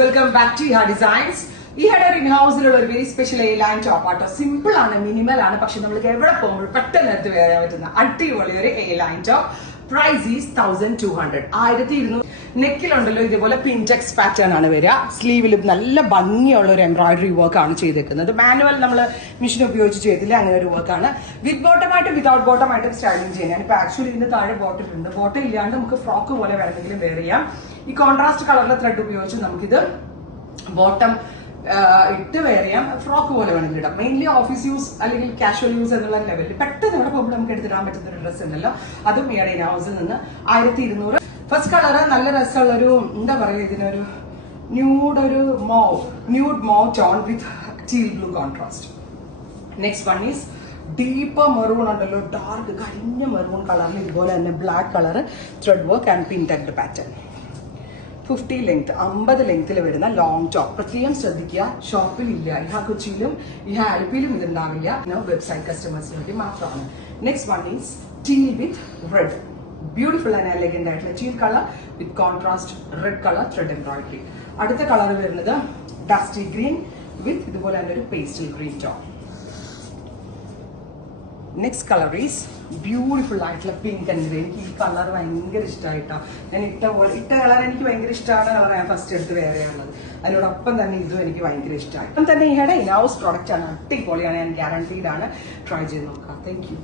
Welcome back to Eha designs. ഇഹയുടെ ഒരു ഇൻഹൗസിലുള്ള ഒരു very special A line top ആട്ടോ. സിമ്പിൾ ആണ്, മിനിമൽ ആണ്, പക്ഷെ നമ്മൾക്ക് എവിടെ പോകുമ്പോൾ പെട്ടെന്ന് എടുത്ത് വരാൻ പറ്റുന്ന അടിപൊളി ഒരു A line top. Price is 1200. 1200. നെക്കിലുണ്ടല്ലോ ഇതുപോലെ പിൻടെക്സ് പാറ്റേൺ ആണ് വരിക. സ്ലീവിൽ നല്ല ഭംഗിയുള്ള ഒരു എംബ്രോയിഡറി വർക്ക് ആണ് ചെയ്തേക്കുന്നത്. മാനുവൽ നമ്മൾ മെഷീൻ ഉപയോഗിച്ച് ചെയ്തില്ല, അങ്ങനെ ഒരു വർക്കാണ്. വിത്ത് ബോട്ടമായിട്ടും വിതൗട്ട് ബോട്ടമായിട്ടും സ്റ്റൈലിംഗ് ചെയ്യാൻ. ഇപ്പൊ ആക്ച്വലി ഇതിന് താഴെ ബോട്ടിൽ ഉണ്ട്. ബോട്ടിൽ ഇല്ലാണ്ട് നമുക്ക് ഫ്രോക്ക് പോലെ വേണമെങ്കിലും വെയർ ചെയ്യാം. ഈ കോൺട്രാസ്റ്റ് കളറിലെ ത്രെഡ് ഉപയോഗിച്ച് നമുക്കിത് ബോട്ടം ഇട്ട് വെയർ ചെയ്യാം, ഫ്രോക്ക് പോലെ വേണമെങ്കിൽ ഇടാം. മെയിൻലി ഓഫീസ് യൂസ് അല്ലെങ്കിൽ കാഷ്വൽ യൂസ് എന്നുള്ള ലെവലിൽ പെട്ടെന്ന് ഇവിടെ പോകുമ്പോൾ നമുക്ക് എടുത്തിടാൻ പറ്റുന്ന ഒരു ഡ്രസ്സ് ഉണ്ടല്ലോ, അതും ഇയുടെ ഇൻ ഹൗസിൽ നിന്ന് 1200. ഫസ്റ്റ് കളറ് നല്ല രസമുള്ളൊരു എന്താ പറയുക, ഇതിനൊരു nude mauve tone with teal blue contrast. Next one is deeper maroon ഉണ്ടല്ലോ, ഡാർക്ക് കരിഞ്ഞ മെറൂൺ കളറിൽ ഇതുപോലെ തന്നെ black colour thread work and pin tucked pattern. 50 length 50 ലെങ്ത്തിൽ വരുന്ന ലോങ് ടോപ്പ്. പ്രത്യേകം ശ്രദ്ധിക്കുക, ഷോപ്പിലില്ല. ഇഹാ കൊച്ചിയിലും ഇഹാ ആലപ്പിയിലും ഇതുണ്ടാവില്ല. വെബ്സൈറ്റ് കസ്റ്റമേഴ്സിന് വേണ്ടി മാത്രമാണ്. Next one is teal with red. Beautiful and elegant ആയിട്ടുള്ള teal colour with contrast red colour thread embroidery. അടുത്ത കളർ വരുന്നത് ഡസ്റ്റി ഗ്രീൻ വിത്ത് ഇതുപോലെ തന്നെ ഒരു pastel green top. Next colour is beautiful ആയിട്ടുള്ള പിങ്ക് ആൻഡ് ഗ്രീൻ. എനിക്ക് ഈ colour ഭയങ്കര ഇഷ്ടമായിട്ടോ. ഞാൻ ഇട്ട കളർ എനിക്ക് ഭയങ്കര ഇഷ്ടമാണ്. കളർ ഞാൻ ഫസ്റ്റ് എടുത്ത് വെയർ ചെയ്യാറുള്ളത്. അതിനോടൊപ്പം തന്നെ ഇതും എനിക്ക് ഭയങ്കര ഇഷ്ടമായി. അപ്പം തന്നെ ഇഹയുടെ ഇൻ ഹൗസ് പ്രോഡക്റ്റ് ആണ്, അടിപൊളിയാണ്. ഞാൻ ഗ്യാരണ്ടീഡ് ആണ്. ട്രൈ ചെയ്ത് നോക്കാം. Thank you.